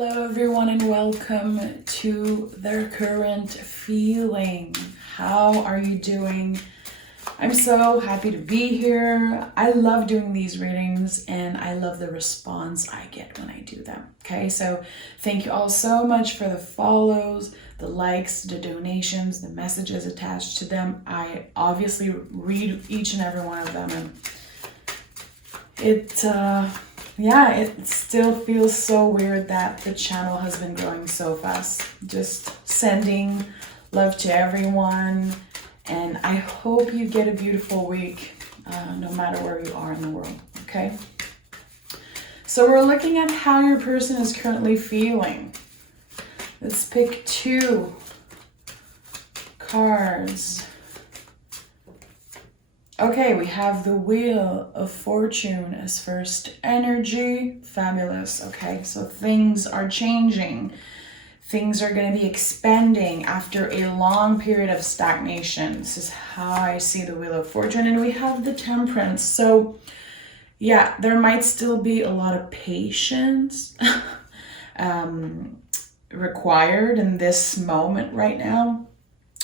Hello everyone and welcome to their current feeling. How are you doing? I'm so happy to be here. I love doing these readings and I love the response I get when I do them. Okay, so thank you all so much for the follows, the likes, the donations, the messages attached to them. I obviously read each and every one of them, and it still feels so weird that the channel has been growing so fast. Just sending love to everyone, and I hope you get a beautiful week, no matter where you are in the world, okay? So we're looking at how your person is currently feeling. Let's pick two cards. Okay, we have the Wheel of Fortune as first energy. Fabulous. Okay, so things are changing. Things are going to be expanding after a long period of stagnation. This is how I see the Wheel of Fortune. And we have the Temperance. So yeah, there might still be a lot of patience required in this moment right now.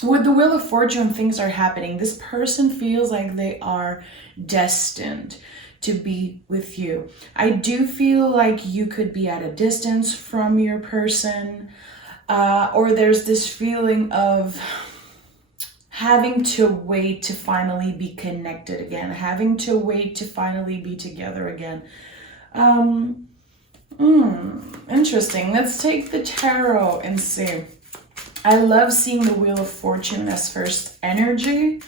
With the Wheel of Fortune, things are happening. This person feels like they are destined to be with you. I do feel like you could be at a distance from your person, or there's this feeling of having to wait to finally be connected again, having to wait to finally be together again. Interesting. Let's take the tarot and see. I love seeing the Wheel of Fortune as first energy.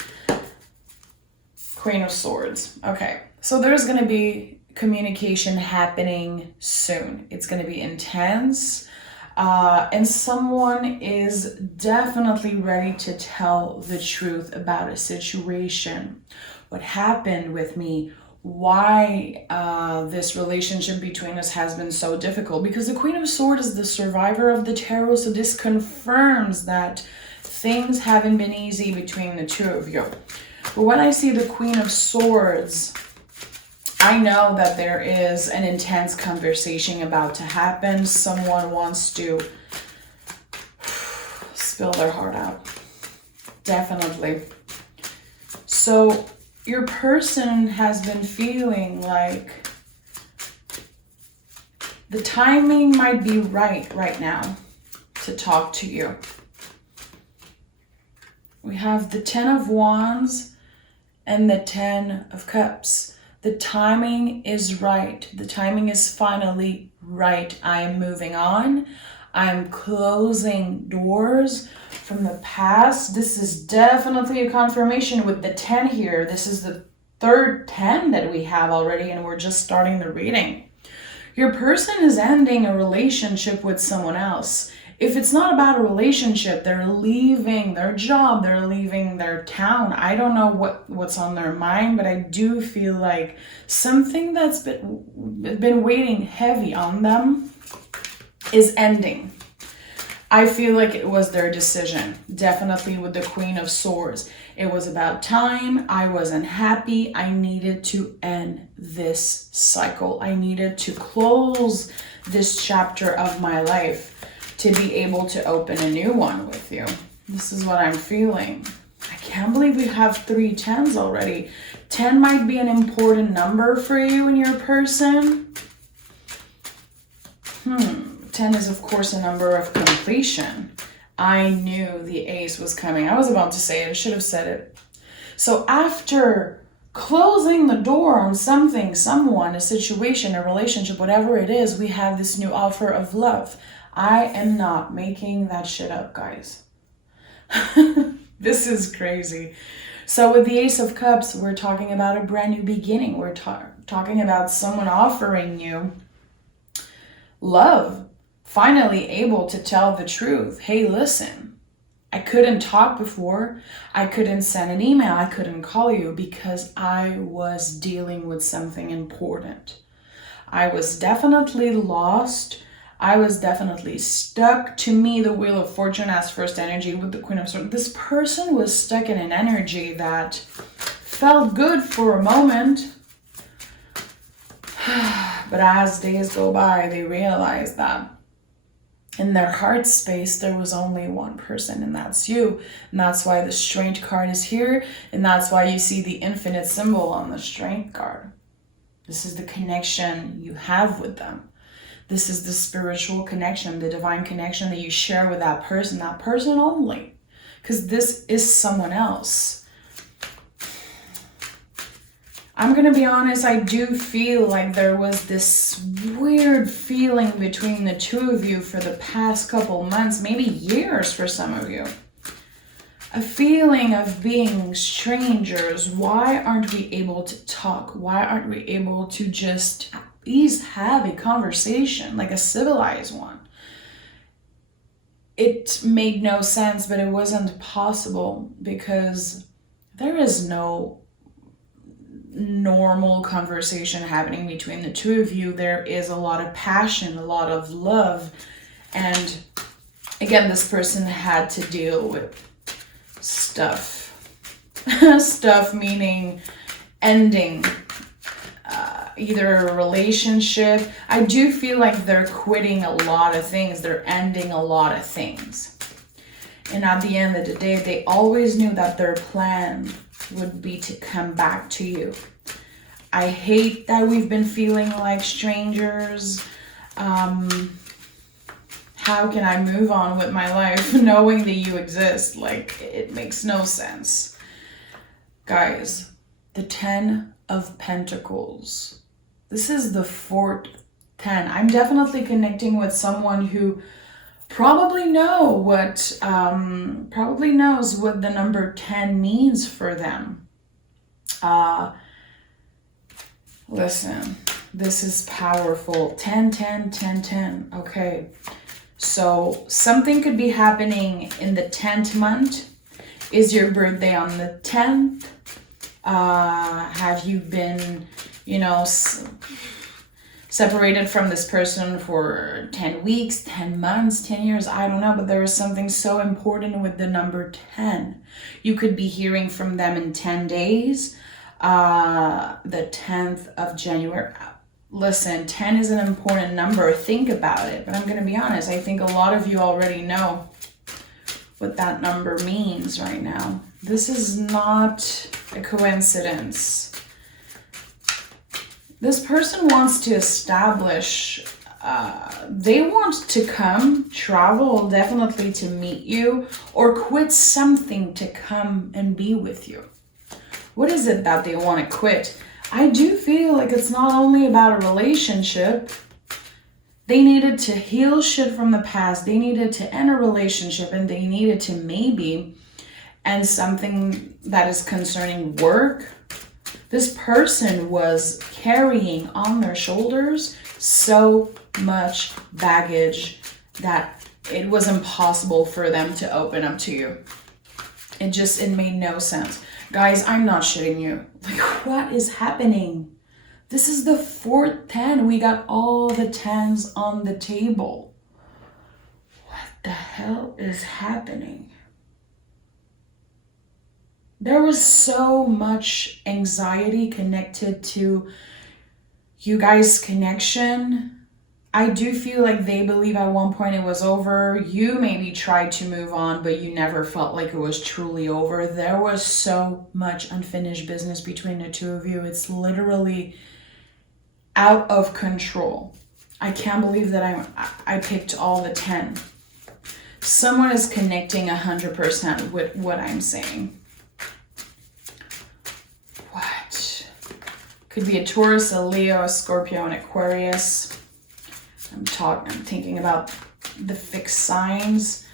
Queen of Swords. Okay, so there's going to be communication happening soon. It's going to be intense. And someone is definitely ready to tell the truth about a situation. What happened with me? Why this relationship between us has been so difficult, because the Queen of Swords is the survivor of the tarot, so this confirms that things haven't been easy between the two of you. But when I see the Queen of Swords, I know that there is an intense conversation about to happen. Someone wants to spill their heart out. Definitely. So your person has been feeling like the timing might be right now to talk to you. We have the 10 of Wands and the 10 of Cups. The timing is right. The timing is finally right. I am moving on. I'm closing doors from the past. This is definitely a confirmation with the 10 here. This is the third 10 that we have already, and we're just starting the reading. Your person is ending a relationship with someone else. If it's not about a relationship, they're leaving their job, they're leaving their town. I don't know what's on their mind, but I do feel like something that's been weighing heavy on them is ending. I feel like it was their decision. Definitely with the Queen of Swords. It was about time. I wasn't happy. I needed to end this cycle. I needed to close this chapter of my life to be able to open a new one with you. This is what I'm feeling. I can't believe we have 3 10s already. 10 might be an important number for you and your person. 10 is, of course, a number of completion. I knew the ace was coming. I was about to say it. I should have said it. So after closing the door on something, someone, a situation, a relationship, whatever it is, we have this new offer of love. I am not making that shit up, guys. This is crazy. So with the Ace of Cups, we're talking about a brand new beginning. We're talking about someone offering you love. Finally able to tell the truth. Hey, listen, I couldn't talk before. I couldn't send an email. I couldn't call you because I was dealing with something important. I was definitely lost. I was definitely stuck. To me, the Wheel of Fortune as first energy with the Queen of Swords. This person was stuck in an energy that felt good for a moment. But as days go by, they realize that In their heart space, there was only one person, and that's you. And that's why the Strength card is here, and that's why you see the infinite symbol on the Strength card. This is the connection you have with them. This is the spiritual connection, the divine connection that you share with that person only. Because this is someone else. I'm going to be honest, I do feel like there was this weird feeling between the two of you for the past couple months, maybe years for some of you. A feeling of being strangers. Why aren't we able to talk? Why aren't we able to just at least have a conversation, like a civilized one? It made no sense, but it wasn't possible because there is no normal conversation happening between the two of you. There is a lot of passion, a lot of love. And again, this person had to deal with stuff. Stuff meaning ending either a relationship. I do feel like they're quitting a lot of things. They're ending a lot of things. And at the end of the day, they always knew that their plan would be to come back to you. I hate that we've been feeling like strangers. How can I move on with my life knowing that you exist? Like, it makes no sense. Guys, the 10 of Pentacles. This is the fourth 10. I'm definitely connecting with someone who probably knows what the number 10 means for them. Listen, this is powerful. 10, 10, 10, 10. Okay. So something could be happening in the 10th month. Is your birthday on the 10th? Have you been, separated from this person for 10 weeks, 10 months, 10 years? I don't know, but there is something so important with the number 10. You could be hearing from them in 10 days. The 10th of January. Listen, 10 is an important number. Think about it. But I'm going to be honest. I think a lot of you already know what that number means right now. This is not a coincidence. This person wants to establish, they want to come, travel definitely to meet you, or quit something to come and be with you. What is it that they want to quit? I do feel like it's not only about a relationship. They needed to heal shit from the past. They needed to end a relationship, and they needed to maybe end something that is concerning work. This person was carrying on their shoulders so much baggage that it was impossible for them to open up to you. It made no sense. Guys, I'm not shitting you. Like, what is happening? This is the fourth 10. We got all the 10s on the table. What the hell is happening? There was so much anxiety connected to you guys' connection. I do feel like they believe at one point it was over. You maybe tried to move on, but you never felt like it was truly over. There was so much unfinished business between the two of you. It's literally out of control. I can't believe that I picked all the 10. Someone is connecting 100% with what I'm saying. What? Could be a Taurus, a Leo, a Scorpio, an Aquarius. I'm thinking about the fixed signs.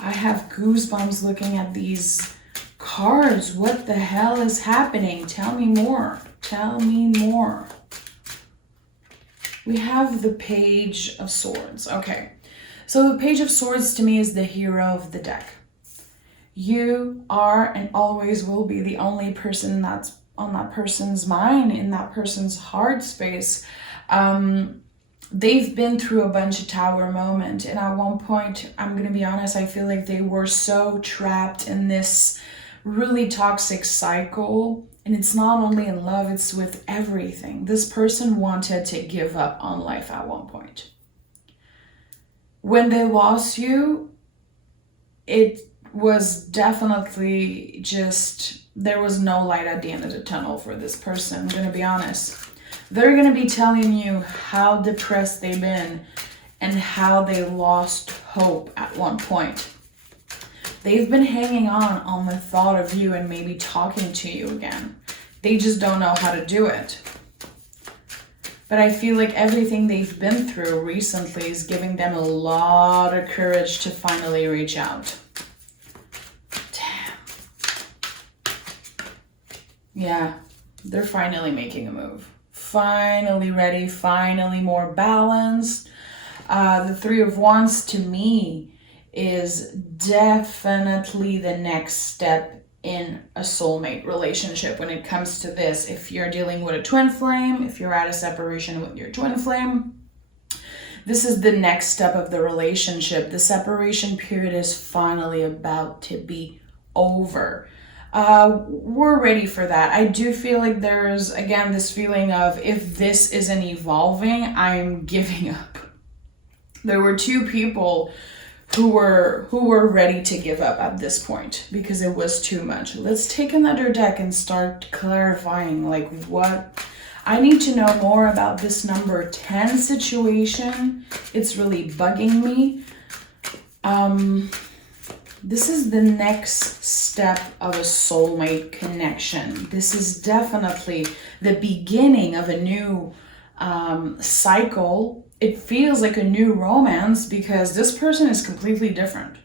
I have goosebumps looking at these cards. What the hell is happening? Tell me more. Tell me more. We have the Page of Swords. Okay. So the Page of Swords to me is the hero of the deck. You are and always will be the only person that's on that person's mind, in that person's heart space. They've been through a bunch of tower moment, and at one point, I'm gonna be honest, I feel like they were so trapped in this really toxic cycle. And it's not only in love, it's with everything. This person wanted to give up on life at one point. When they lost you, it was definitely just, there was no light at the end of the tunnel for this person. I'm gonna be honest. They're gonna be telling you how depressed they've been and how they lost hope at one point. They've been hanging on the thought of you and maybe talking to you again. They just don't know how to do it. But I feel like everything they've been through recently is giving them a lot of courage to finally reach out. Damn. Yeah, they're finally making a move. Finally ready, finally more balanced. The Three of Wands to me is definitely the next step in a soulmate relationship when it comes to this. If you're dealing with a twin flame, if you're at a separation with your twin flame, this is the next step of the relationship. The separation period is finally about to be over. We're ready for that. I do feel like there's, again, this feeling of, if this isn't evolving, I'm giving up. There were two people who were ready to give up at this point because it was too much. Let's take another deck and start clarifying, like, what I need to know more about this number 10 situation. It's really bugging me. This is the next step of a soulmate connection. This is definitely the beginning of a new cycle. It feels like a new romance because this person is completely different.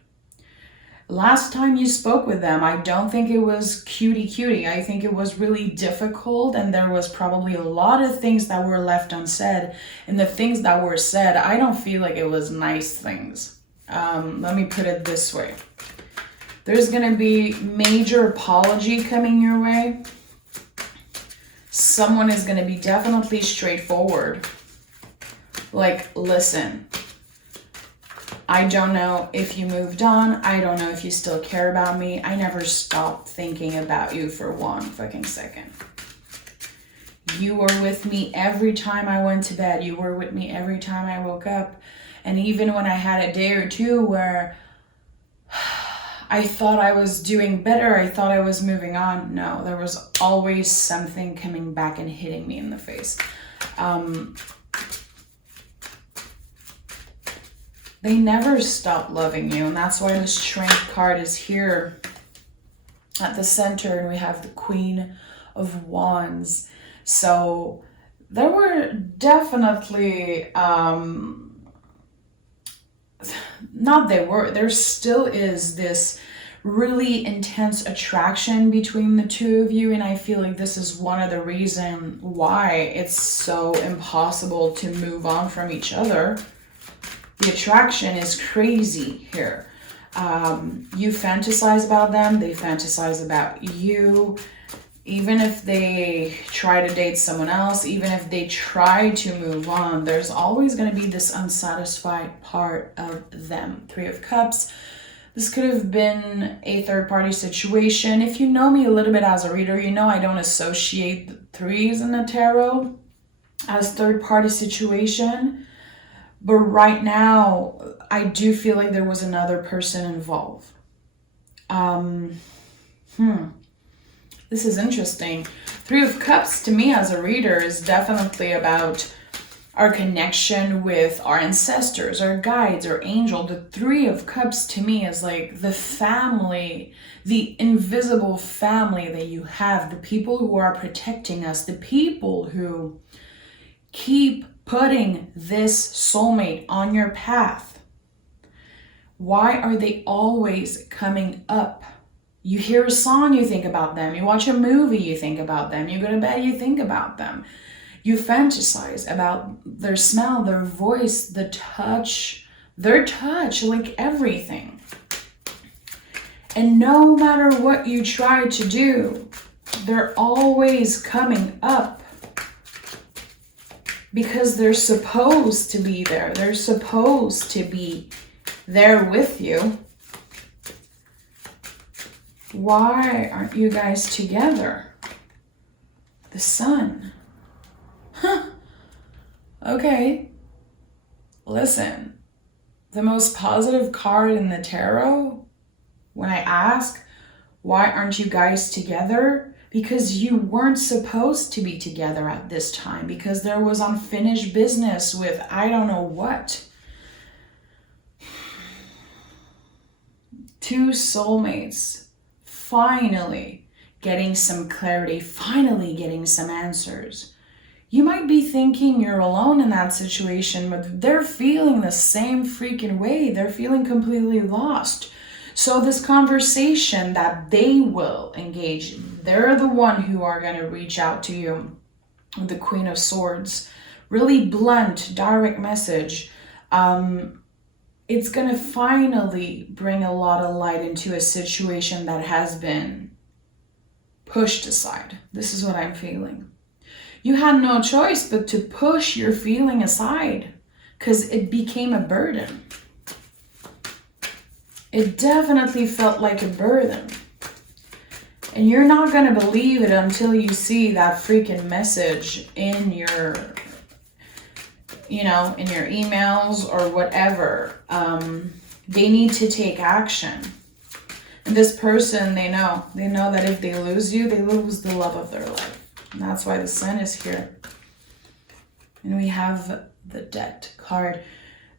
Last time you spoke with them, I don't think it was cutie. I think it was really difficult, and there was probably a lot of things that were left unsaid. And the things that were said, I don't feel like it was nice things. Let me put it this way. There's going to be major apology coming your way. Someone is going to be definitely straightforward. Like, listen, I don't know if you moved on. I don't know if you still care about me. I never stopped thinking about you for one fucking second. You were with me every time I went to bed. You were with me every time I woke up. And even when I had a day or two where I thought I was doing better, I thought I was moving on, no, there was always something coming back and hitting me in the face. They never stop loving you, and that's why the Strength card is here at the center, and we have the Queen of Wands. So there were definitely, there still is this really intense attraction between the two of you, and I feel like this is one of the reasons why it's so impossible to move on from each other. The attraction is crazy here. You fantasize about them, they fantasize about you. Even if they try to date someone else, even if they try to move on, there's always going to be this unsatisfied part of them. Three of Cups. This could have been a third-party situation. If you know me a little bit as a reader, you know I don't associate the threes in the tarot as third-party situation. But right now, I do feel like there was another person involved. This is interesting. Three of Cups to me as a reader is definitely about our connection with our ancestors, our guides, our angel. The Three of Cups to me is like the family, the invisible family that you have, the people who are protecting us, the people who keep putting this soulmate on your path. Why are they always coming up? You hear a song, you think about them. You watch a movie, you think about them. You go to bed, you think about them. You fantasize about their smell, their voice, the touch, their touch, like everything. And no matter what you try to do, they're always coming up. Because they're supposed to be there. They're supposed to be there with you. Why aren't you guys together? The Sun. Huh. Okay. Listen. the most positive card in the tarot, when I ask, why aren't you guys together? Because you weren't supposed to be together at this time, because there was unfinished business with I don't know what. Two soulmates finally getting some clarity, finally getting some answers. You might be thinking you're alone in that situation, but they're feeling the same freaking way. They're feeling completely lost. So this conversation that they will engage, they're the one who are going to reach out to you. The Queen of Swords, really blunt, direct message. It's going to finally bring a lot of light into a situation that has been pushed aside. This is what I'm feeling. You had no choice but to push your feeling aside because it became a burden. It definitely felt like a burden. And you're not going to believe it until you see that freaking message in your, in your emails or whatever. They need to take action. And this person, they know that if they lose you, they lose the love of their life. And that's why the Sun is here. And we have the Death card.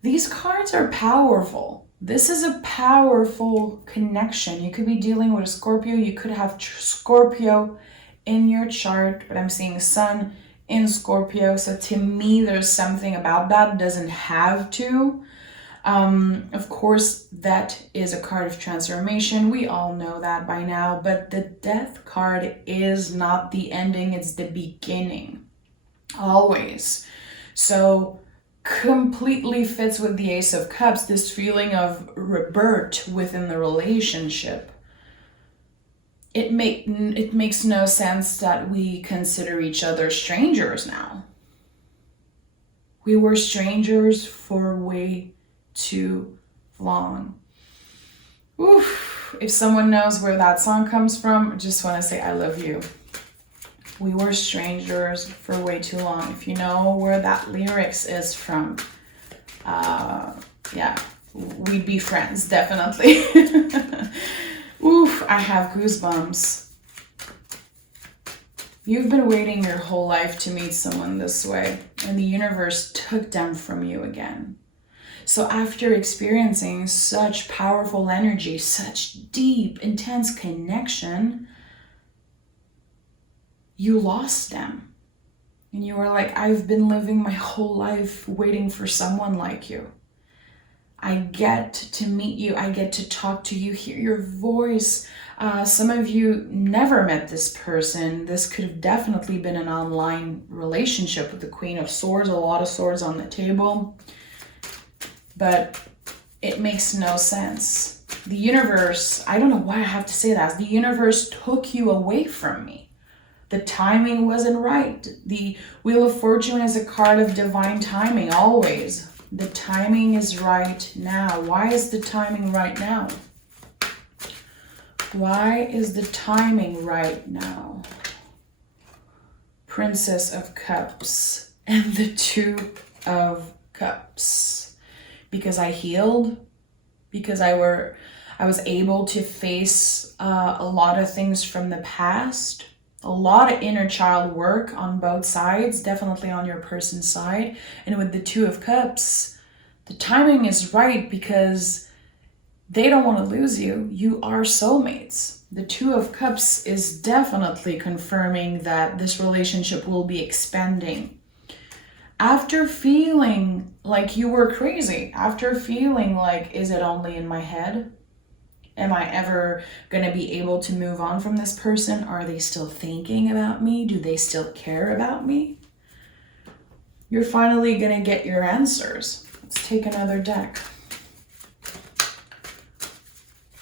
These cards are powerful. This is a powerful connection. You could be dealing with a Scorpio. You could have Scorpio in your chart, but I'm seeing Sun in Scorpio. So to me, there's something about that. It doesn't have to. Of course, that is a card of transformation. We all know that by now, but the Death card is not the ending, it's the beginning. Always. So completely fits with the Ace of Cups, this feeling of rebirth within the relationship. It makes no sense that we consider each other strangers now. We were strangers for way too long. Oof. If someone knows where that song comes from, I just want to say I love you. We were strangers for way too long. If you know where that lyrics is from, we'd be friends, definitely. Oof, I have goosebumps. You've been waiting your whole life to meet someone this way, and the universe took them from you again. So after experiencing such powerful energy, such deep, intense connection, you lost them. And you were like, I've been living my whole life waiting for someone like you. I get to meet you. I get to talk to you, hear your voice. Some of you never met this person. This could have definitely been an online relationship with the Queen of Swords, a lot of swords on the table. But it makes no sense. The universe, I don't know why I have to say that. The universe took you away from me. The timing wasn't right. The Wheel of Fortune is a card of divine timing, always. The timing is right now. Why is the timing right now? Why is the timing right now? Princess of Cups and the Two of Cups. Because I healed, because I was able to face a lot of things from the past, a lot of inner child work on both sides, definitely on your person's side. And with the Two of Cups, the timing is right because they don't want to lose you. You are soulmates. The Two of Cups is definitely confirming that this relationship will be expanding. After feeling like you were crazy, after feeling like, is it only in my head? Am I ever going to be able to move on from this person? Are they still thinking about me? Do they still care about me? You're finally going to get your answers. Let's take another deck.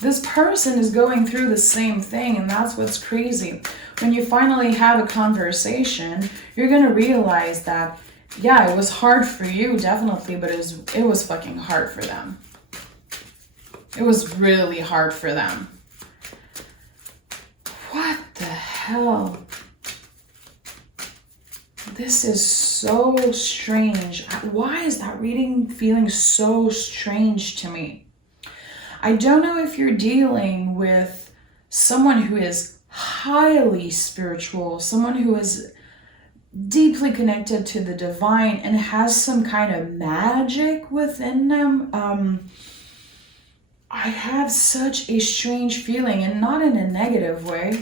This person is going through the same thing, and that's what's crazy. When you finally have a conversation, you're going to realize that yeah, it was hard for you, definitely, but it was fucking hard for them. It was really hard for them. What the hell? This is so strange. Why is that reading feeling so strange to me? I don't know if you're dealing with someone who is highly spiritual, someone who is deeply connected to the divine and has some kind of magic within them. I have such a strange feeling, and not in a negative way,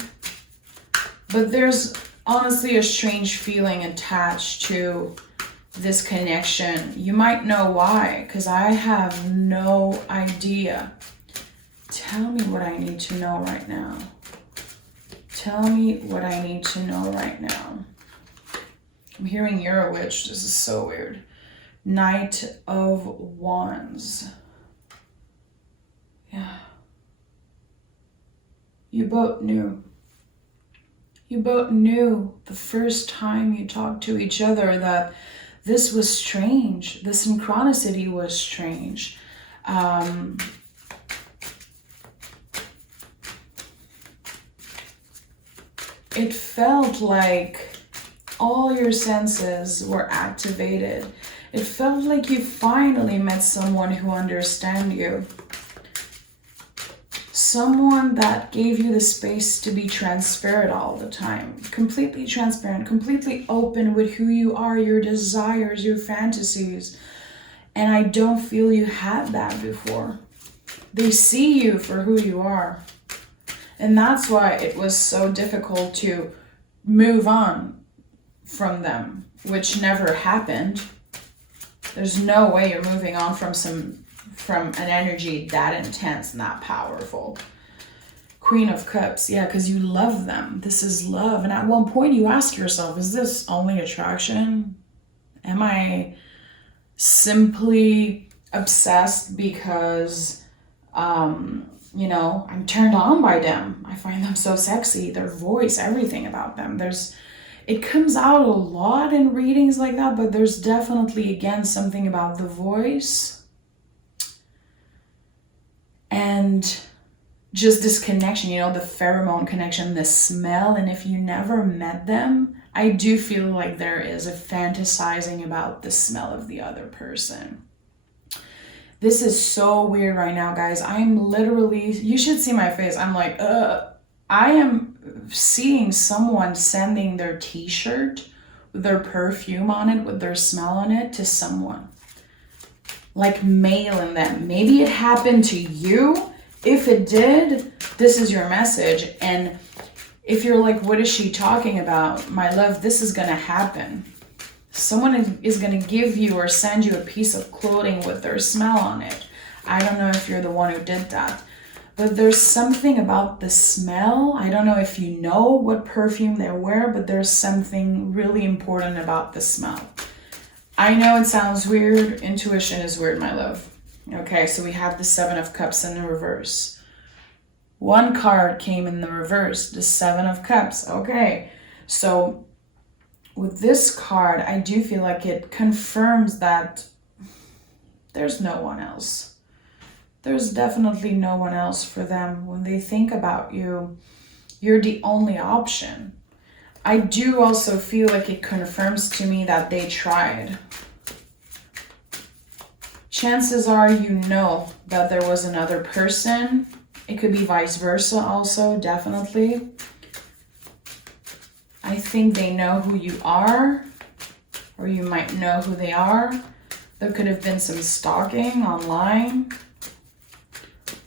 but there's honestly a strange feeling attached to this connection. You might know why, because I have no idea. Tell me what I need to know right now. Tell me what I need to know right now. I'm hearing you're a witch. This is so weird. Knight of Wands. Yeah. You both knew. You both knew the first time you talked to each other that this was strange. The synchronicity was strange. It felt like all your senses were activated. It felt like you finally met someone who understands you. Someone that gave you the space to be transparent all the time. Completely transparent, completely open with who you are, your desires, your fantasies. And I don't feel you had that before. They see you for who you are. And that's why it was so difficult to move on from them, which never happened. There's no way you're moving on from an energy that intense and that powerful. Queen of Cups, yeah, because you love them. This is love. And at one point you ask yourself, is this only attraction? Am I simply obsessed because, I'm turned on by them. I find them so sexy, their voice, everything about them. It comes out a lot in readings like that, but there's definitely, again, something about the voice and just this connection, the pheromone connection, the smell. And if you never met them, I do feel like there is a fantasizing about the smell of the other person. This is so weird right now, guys. I'm literally, you should see my face. I'm like, I am seeing someone sending their t-shirt with their perfume on it, with their smell on it, to someone. Like mailing them. Maybe it happened to you. If it did, this is your message. And if you're like, what is she talking about? My love, this is going to happen. Someone is going to give you or send you a piece of clothing with their smell on it. I don't know if you're the one who did that. But there's something about the smell. I don't know if you know what perfume they wear, but there's something really important about the smell. I know it sounds weird. Intuition is weird, my love. Okay, so we have the Seven of Cups in the reverse. One card came in the reverse, the Seven of Cups. Okay, so with this card, I do feel like it confirms that there's no one else. There's definitely no one else for them. When they think about you, you're the only option. I do also feel like it confirms to me that they tried. Chances are you know that there was another person. It could be vice versa also, definitely. I think they know who you are, or you might know who they are. There could have been some stalking online,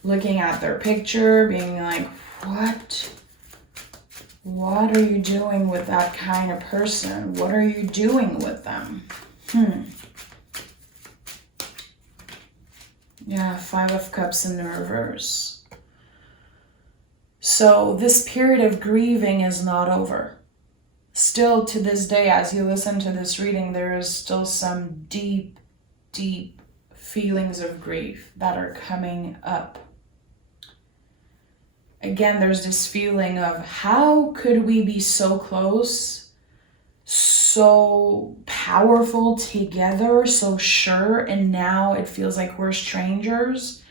looking at their picture, being like, what? What are you doing with that kind of person? What are you doing with them? Yeah, Five of Cups in the reverse. So this period of grieving is not over. Still to this day, as you listen to this reading, there is still some deep, deep feelings of grief that are coming up. Again, there's this feeling of how could we be so close, so powerful together, so sure, and now it feels like we're strangers.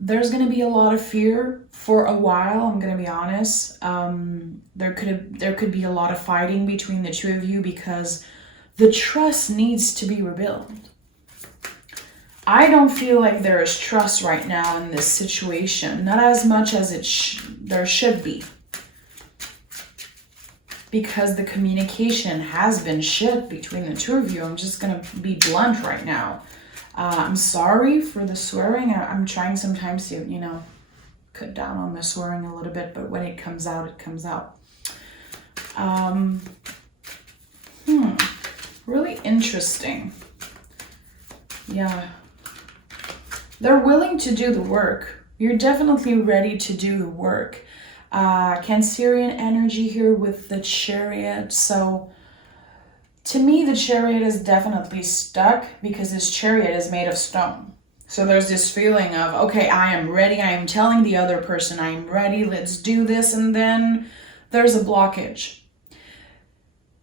there's going to be a lot of fear for a while. I'm going to be honest. There could be a lot of fighting between the two of you because the trust needs to be rebuilt. I don't feel like there is trust right now in this situation, not as much as there should be, because the communication has been shit between the two of you. I'm just gonna be blunt right now. I'm sorry for the swearing. I'm trying sometimes to, cut down on the swearing a little bit, but when it comes out, it comes out. Really interesting. Yeah. They're willing to do the work. You're definitely ready to do the work. Cancerian energy here with the Chariot. So to me, the Chariot is definitely stuck because this Chariot is made of stone. So there's this feeling of, okay, I am ready. I am telling the other person I'm ready. Let's do this. And then there's a blockage.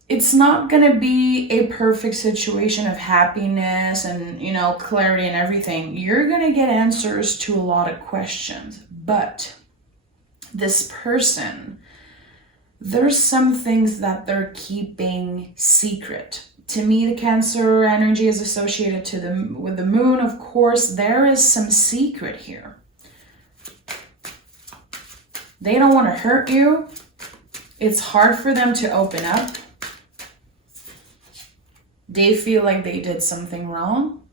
It's not going to be a perfect situation of happiness and, clarity and everything. You're going to get answers to a lot of questions. But this person, there's some things that they're keeping secret. To me, the Cancer energy is associated with the moon. Of course, there is some secret here. They don't want to hurt you. It's hard for them to open up. They feel like they did something wrong.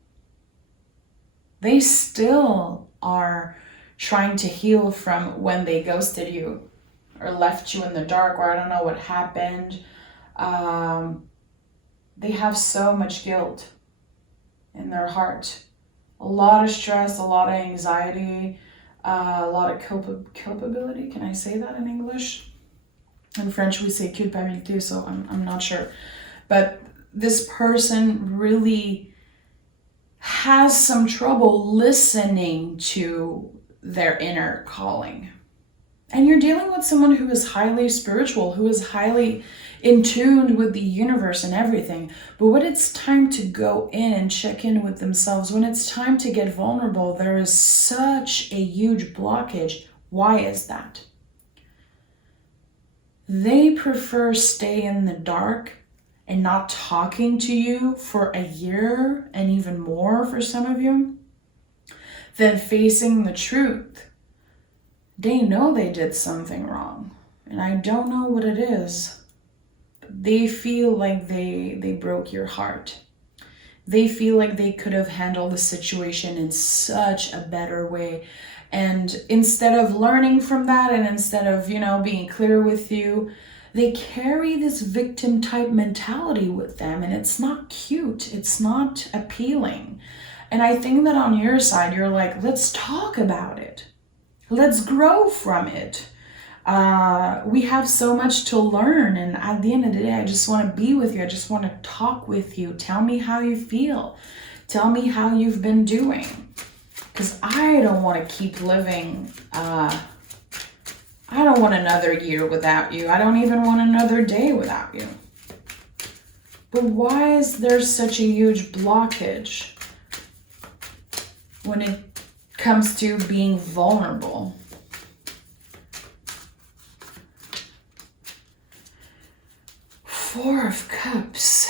They still are trying to heal from when they ghosted you or left you in the dark, or I don't know what happened. They have so much guilt in their heart. A lot of stress, a lot of anxiety, a lot of culpability. Can I say that in English? In French, we say culpabilité, so I'm not sure. But this person really has some trouble listening to their inner calling. And you're dealing with someone who is highly spiritual, who is highly in tune with the universe and everything. But when it's time to go in and check in with themselves, when it's time to get vulnerable, there is such a huge blockage. Why is that? They prefer stay in the dark and not talking to you for a year and even more for some of you than facing the truth. They know they did something wrong, and I don't know what it is. They feel like they broke your heart. They feel like they could have handled the situation in such a better way. And instead of learning from that, and instead of, being clear with you, they carry this victim type mentality with them, and it's not cute. It's not appealing. And I think that on your side, you're like, let's talk about it. Let's grow from it. We have so much to learn. And at the end of the day, I just want to be with you. I just want to talk with you. Tell me how you feel. Tell me how you've been doing. Because I don't want to keep living. I don't want another year without you. I don't even want another day without you. But why is there such a huge blockage when it comes to being vulnerable? Four of Cups.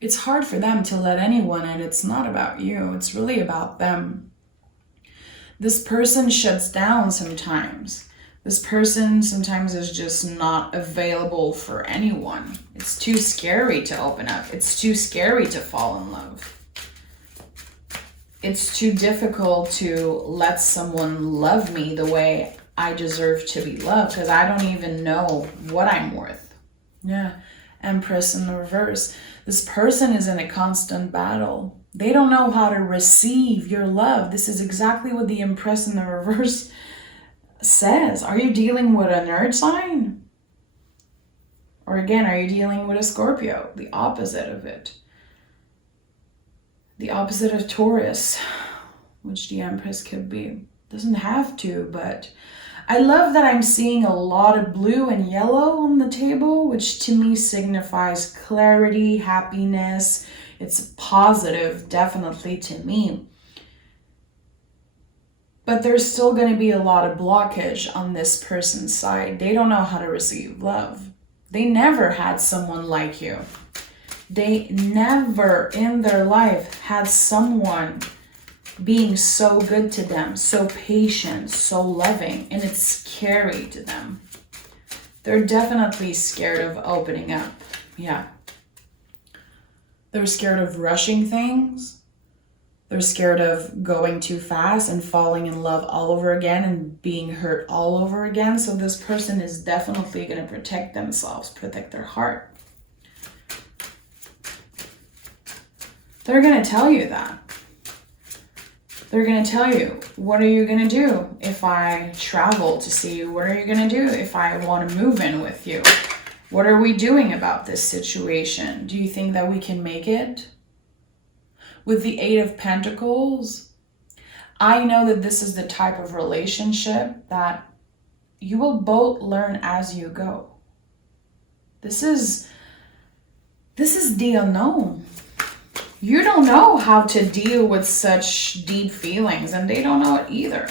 It's hard for them to let anyone in. It's not about you. It's really about them. This person shuts down sometimes. This person sometimes is just not available for anyone. It's too scary to open up. It's too scary to fall in love. It's too difficult to let someone love me the way I deserve to be loved, because I don't even know what I'm worth. Yeah, Empress in the reverse. This person is in a constant battle. They don't know how to receive your love. This is exactly what the Empress in the reverse says. Are you dealing with an earth sign? Or again, are you dealing with a Scorpio? The opposite of it. The opposite of Taurus, which the Empress could be. Doesn't have to, but I love that I'm seeing a lot of blue and yellow on the table, which to me signifies clarity, happiness. It's positive, definitely to me. But there's still going to be a lot of blockage on this person's side. They don't know how to receive love. They never had someone like you. They never in their life had someone being so good to them, so patient, so loving, and it's scary to them. They're definitely scared of opening up. Yeah. They're scared of rushing things. They're scared of going too fast and falling in love all over again and being hurt all over again. So this person is definitely going to protect themselves, protect their heart. They're going to tell you that. They're going to tell you, what are you going to do if I travel to see you? What are you going to do if I want to move in with you? What are we doing about this situation? Do you think that we can make it? With the Eight of Pentacles, I know that this is the type of relationship that you will both learn as you go. This is the unknown. You don't know how to deal with such deep feelings, and they don't know it either.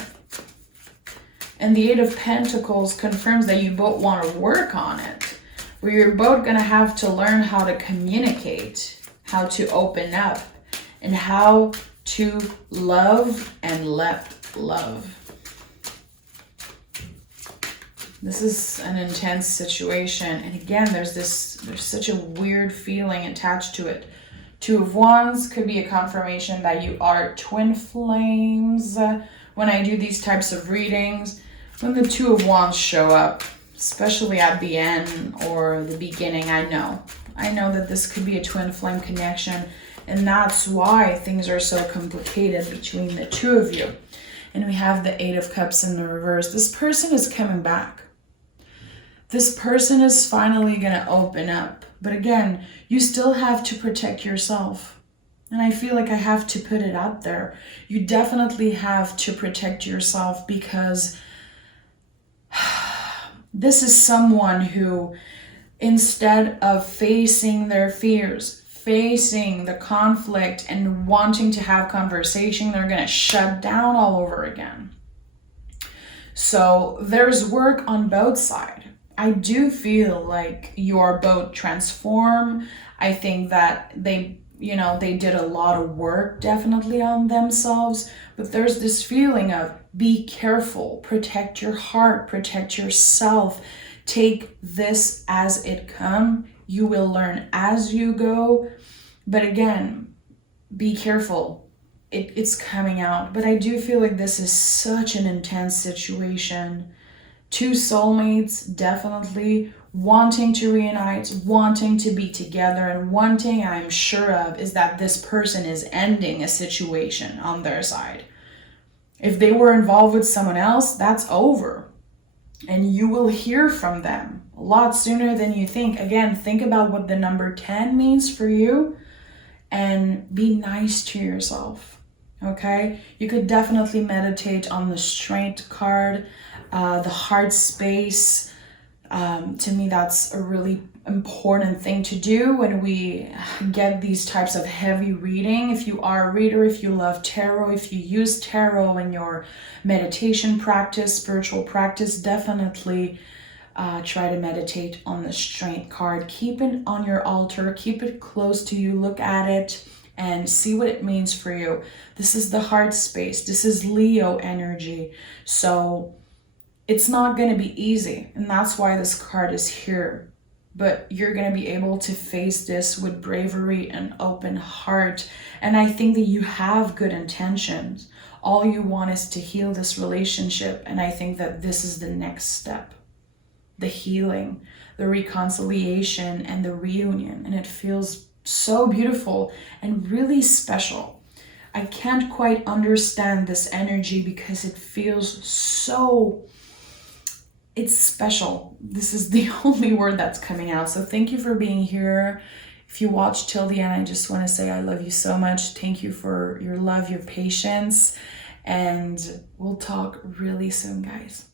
And the Eight of Pentacles confirms that you both want to work on it, where you're both going to have to learn how to communicate, how to open up, and how to love and let love. This is an intense situation. And again, there's such a weird feeling attached to it. Two of Wands could be a confirmation that you are twin flames. When I do these types of readings, when the Two of Wands show up, especially at the end or the beginning, I know that this could be a twin flame connection. And that's why things are so complicated between the two of you. And we have the Eight of Cups in the reverse. This person is coming back. This person is finally going to open up. But again, you still have to protect yourself. And I feel like I have to put it out there. You definitely have to protect yourself, because this is someone who, instead of facing their fears, facing the conflict and wanting to have conversation, they're going to shut down all over again. So there's work on both sides. I do feel like you're both transformed. I think that they did a lot of work definitely on themselves, but there's this feeling of be careful, protect your heart, protect yourself. Take this as it comes. You will learn as you go. But again, be careful. It's coming out. But I do feel like this is such an intense situation. Two soulmates definitely wanting to reunite, wanting to be together. And one thing I'm sure of is that this person is ending a situation on their side. If they were involved with someone else, that's over. And you will hear from them a lot sooner than you think. Again, think about what the number 10 means for you and be nice to yourself, okay? You could definitely meditate on the Strength card, the heart space. To me, that's a really important thing to do when we get these types of heavy reading. If you are a reader, if you love tarot, if you use tarot in your meditation practice, spiritual practice, definitely try to meditate on the Strength card. Keep it on your altar, keep it close to you, look at it and see what it means for you. This is the heart space. This is Leo energy. So it's not going to be easy, and that's why this card is here. But you're going to be able to face this with bravery and open heart. And I think that you have good intentions. All you want is to heal this relationship. And I think that this is the next step. The healing, the reconciliation, and the reunion. And it feels so beautiful and really special. I can't quite understand this energy because it feels so... it's special. This is the only word that's coming out. So thank you for being here. If you watched till the end, I just want to say I love you so much. Thank you for your love, your patience, and we'll talk really soon, guys.